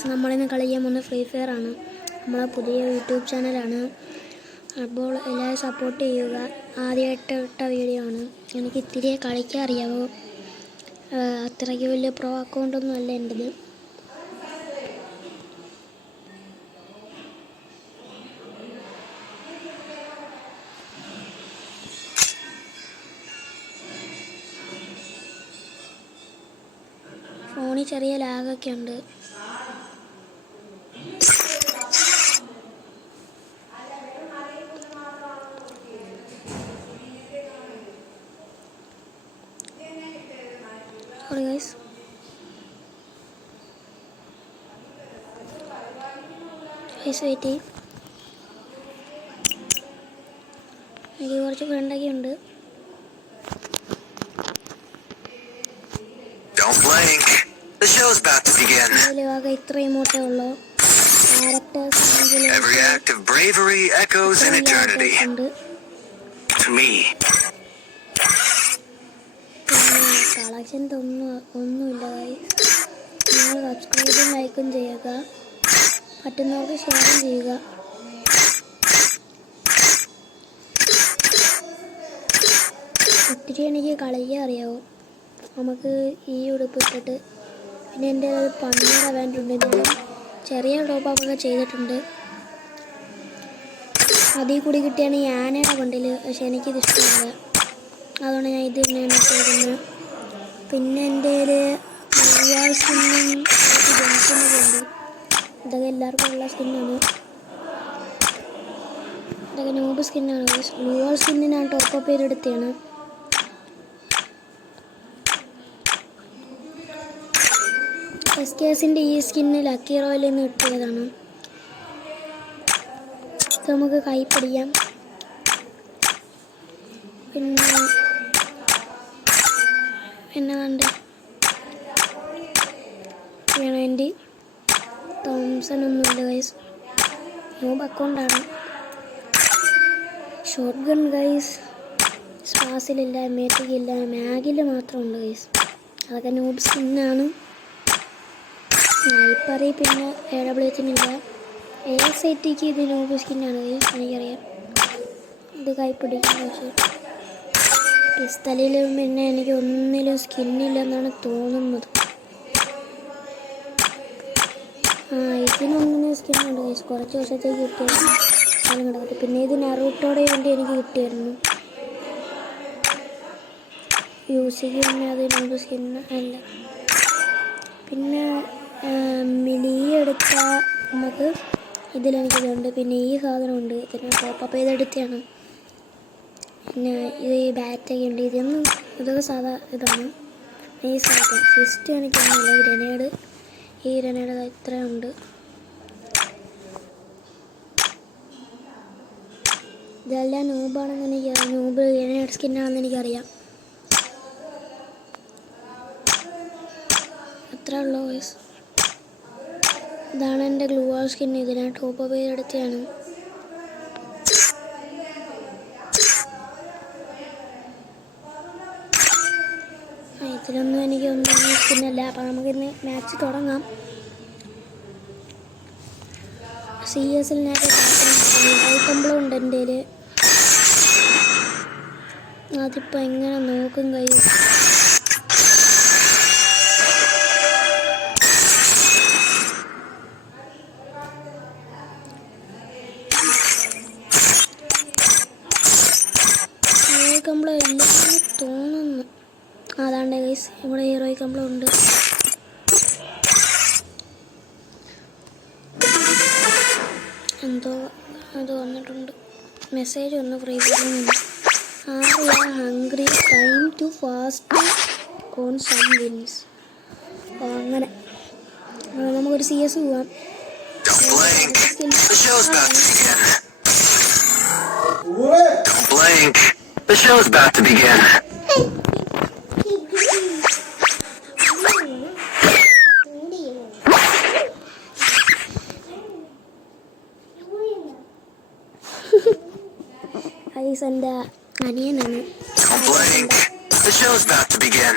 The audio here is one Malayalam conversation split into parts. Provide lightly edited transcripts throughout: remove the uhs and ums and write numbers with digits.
ഗൈസ്, നമ്മളിന്ന് കളിക്കാൻ പോകുന്ന ഫ്രീ ഫയർ ആണ്. നമ്മളെ പുതിയ യൂട്യൂബ് ചാനലാണ്. അപ്പോൾ എല്ലാവരും സപ്പോർട്ട് ചെയ്യുക. ആദ്യമായിട്ട് ഇട്ട വീഡിയോ ആണ്. എനിക്ക് ഇത്തിരി കളിക്കാൻ അറിയാമോ, അത്രയ്ക്ക് വലിയ പ്രോ അക്കൗണ്ടൊന്നും അല്ല എൻ്റെത്. ഫോണിൽ ചെറിയ ലാഗൊക്കെ ഉണ്ട്. Sorry guys. വെയിറ്റ് ചെയ്യും. എനിക്ക് കുറച്ച് ഫ്രണ്ടൊക്കെ ഉണ്ട്. ഇത്ര ഇമോട്ടേ ഉള്ളൂ. കളക്ഷൻ്റെ ഒന്നുമില്ല. നിങ്ങൾ സബ്സ്ക്രൈബും ലൈക്കും ചെയ്യുക, പറ്റുന്നവർക്ക് ഷെയറും ചെയ്യുക. ഒത്തിരി എനിക്ക് കളിക്കാൻ അറിയാവൂ. നമുക്ക് ഈ ഉടുപ്പ് ഇട്ടിട്ട് പിന്നെ എൻ്റെ പന്നീർ വേണ്ടിയിട്ടുണ്ട്. ഇതിൽ ചെറിയ ടോപ്പൊക്കെ ചെയ്തിട്ടുണ്ട്. അതിൽ കൂടി കിട്ടിയാണ് ഈ ആനയുടെ ബണ്ടിൽ. പക്ഷെ എനിക്കിത് ഇഷ്ടമില്ല, അതുകൊണ്ട് ഞാൻ ഇത് തന്നെയാണ് ചെയ്തിരുന്നത്. പിന്നെ എൻ്റെ സ്കിന്നും ജംസിനൊക്കെ ഉണ്ട്. ഇതൊക്കെ എല്ലാവർക്കും ഉള്ള സ്കിന്നാണ്. ഇതൊക്കെ നൂബ് സ്കിന്നാണ്. ഗ്ലൂവാൾ സ്കിന്ന് ഞാൻ ടോപ്പ് ചെയ്തെടുത്തതാണ്. SKSൻ്റെ ഈ സ്കിന്ന് ലക്കി റോയിൽ നിന്ന് കിട്ടിയതാണ്. ഇത് നമുക്ക് കൈ പിടിക്കാം. പിന്നെ കണ്ട് വേണ്ടി തോംസൺ ഒന്നുമില്ല ഗൈസ്, നോബ് അക്കൗണ്ടാണ്. ഷോട്ട് ഗൺ ഗൈസ് സ്പാസിലില്ല, മേറ്റിക്കില്ല, മാഗിൽ മാത്രമുണ്ട് ഗൈസ്. അതൊക്കെ നോബ് സ്കിന്നാണ്. സ്നൈപ്പറിൽ പിന്നെ AWHനില്ല. ASITക്ക് ഇത് നോബ് സ്കിന്നാണ് ഗൈസ്, എനിക്കറിയാം. ഇത് കൈ പിടിക്കും. പക്ഷേ പിസ്തലിൽ പിന്നെ എനിക്ക് ഒന്നിലും സ്കിന്നില്ലെന്നാണ് തോന്നുന്നത്. ഇതിനൊന്നിനും സ്കിന്നുണ്ട് ഗൈസ്. കുറച്ച് വർഷത്തേക്ക് കിട്ടിയായിരുന്നു കാലം കിടക്കട്ടെ. പിന്നെ ഇത് നറൂട്ടോടെ വേണ്ടി എനിക്ക് കിട്ടിയായിരുന്നു. യൂസിക്ക് പിന്നെ അത് നോബ് സ്കിന്ന് അല്ല. പിന്നെ മിലി എടുത്താൽ നമുക്ക് ഇതിലെനിക്കിതുണ്ട്. പിന്നെ ഈ സാധനമുണ്ട്, ഇതിനെ ടോപ്പ് ചെയ്തെടുത്തതാണ്. പിന്നെ ഇത് ഈ ബാറ്റൊക്കെ ഉണ്ട്. ഇതൊക്കെ സാധാ ഇതാണ്. ഈ സാധനം ഫിസ്റ്റ് എനിക്കൊന്നുമില്ല. ഈ ഗ്രനേഡ് ഇത്രയുണ്ട്. ഇതെല്ലാം നൂബാണെന്ന് എനിക്കറിയാം. നൂബ് ഗ്രനേഡ് സ്കിന്നാണെന്ന് എനിക്കറിയാം. അത്ര ഉള്ളൂ വയസ്സ്. ഇതാണ് എൻ്റെ ഗ്ലൂവാൾ സ്കിൻ. ഇതിനെ ടോപ്പ് ചെയ്തെടുത്തതാണ്. ഇതിലൊന്നും എനിക്കൊന്നും സ്കിന്നല്ല. അപ്പം നമുക്കിന്ന് മാച്ച് തുടങ്ങാം. CS കമ്പിളുണ്ട് എൻ്റെ കയ്യിൽ. അതിപ്പോൾ എങ്ങനെ നോക്കും കഴിയും. കമ്പിള എല്ലാം തോന്നുന്നു. അതാണ്ട് ഗൈസ്, ഇവിടെ ഹീറോയി കമ്പിളും ഉണ്ട്. എന്തോ അത് വന്നിട്ടുണ്ട്, മെസ്സേജ് ഒന്ന് ഫ്രീ ഫയറിൽ. Hungry time to fast on some wins. അങ്ങനെ നമുക്കൊരു CS പോവാം. The show's about to begin. എൻ്റെ അനിയനാണ്. The show's about to begin.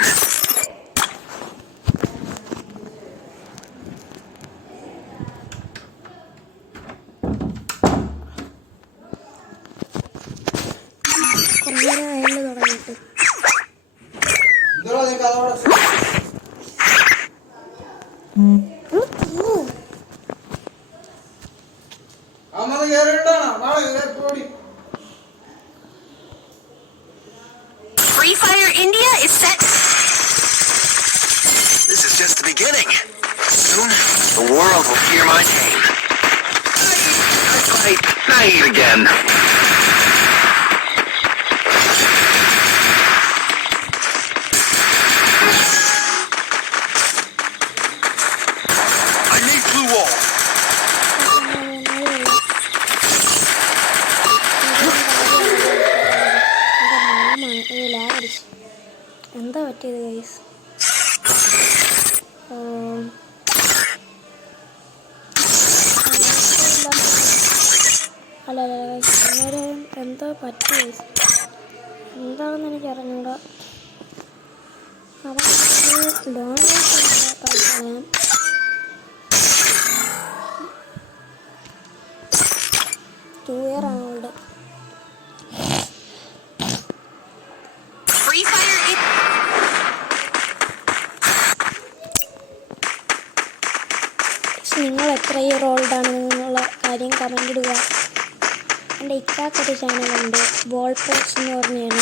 Free Fire India is set. This is just the beginning. Soon, the world will hear my name. I eat again. I need blue wall. എന്താ പറ്റിയത് ഗൈസ്? അല്ല അന്നേരം എന്താ പറ്റിയ ഗൈസ്? എന്താണെന്ന് എനിക്ക് അറിഞ്ഞൂടാ. അവൻ ലോൺ പറയാം. 2 year ആണ് അവളുടെ. നിങ്ങൾ എത്ര ഇയർ ഓൾഡ് ആണ് എന്നുള്ള കാര്യം കമൻ്റ് ഇടുക. എൻ്റെ ഇക്കാക്കൊരു ചാനലുണ്ട്, ബോൾ പോക്സ് എന്ന് പറഞ്ഞാണ്.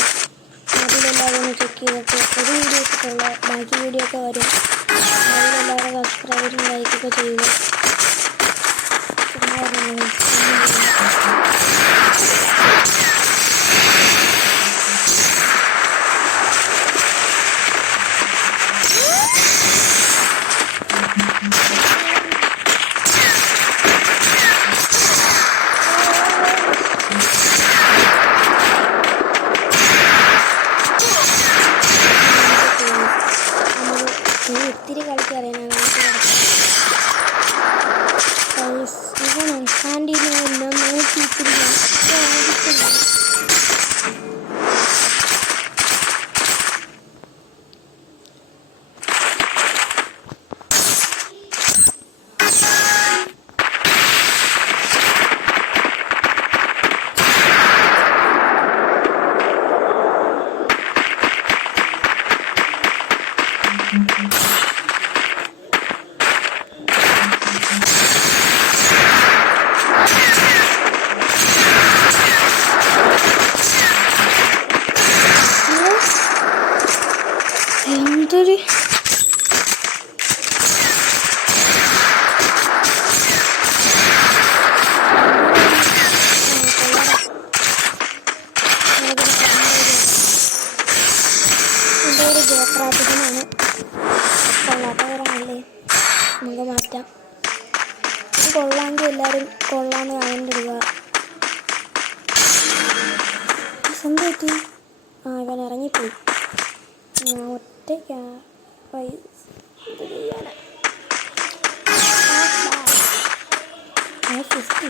അതിലെല്ലാവരും ഒന്ന് ചെക്ക് ചെയ്തിട്ട് ഒരു വീഡിയോ ഇട്ടിട്ടുള്ള ബാക്കി വീഡിയോ ഒക്കെ വരും. അതിലെല്ലാവരും സബ്സ്ക്രൈബും ലൈക്കൊക്കെ ചെയ്യുക. ഇത്തിരി കളിക്ക് അറിയാനാണ് ഇവൻ ഹാൻഡിയില്ല നോക്കിയിട്ടില്ല. എന്തൊരു എന്തൊരു ജയപ്രാപികനാണ്. കൊള്ളാത്തവരാണല്ലേ, നമുക്ക് മാറ്റാം. ഇത് കൊള്ളാമെങ്കിൽ എല്ലാവരും കൊള്ളാമെന്ന് കമൻ്റ് ഇടുക. എന്ത് പറ്റി? ഇവൻ ഇറങ്ങിപ്പോയി. ഞാൻ ഒറ്റയ്ക്കാ പൈസ ചെയ്യാനാ. 50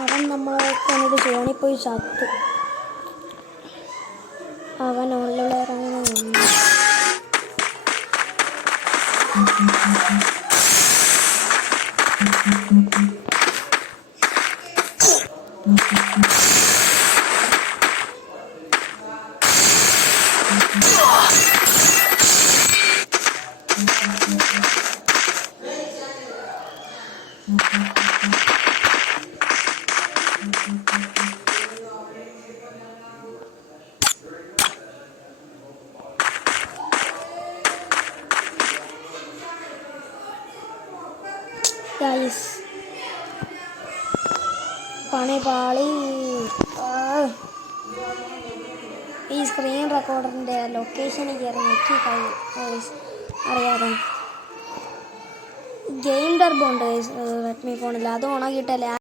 അവൻ നമ്മളൊക്കെ ജോണി പോയി ചത്തു. അവൻ ഉള്ളിലങ്ങനെ നിന്നു. ഗൈസ് പണി പാളി. ഈ സ്ക്രീൻ റെക്കോർഡറിൻ്റെ ലൊക്കേഷനിൽ കയറി നോക്കി അറിയാതെ. ഗെയിം ടർബോ ഉണ്ട് റെഡ്മി ഫോണിൽ, അത് ഓണാക്കിയിട്ടല്ലേ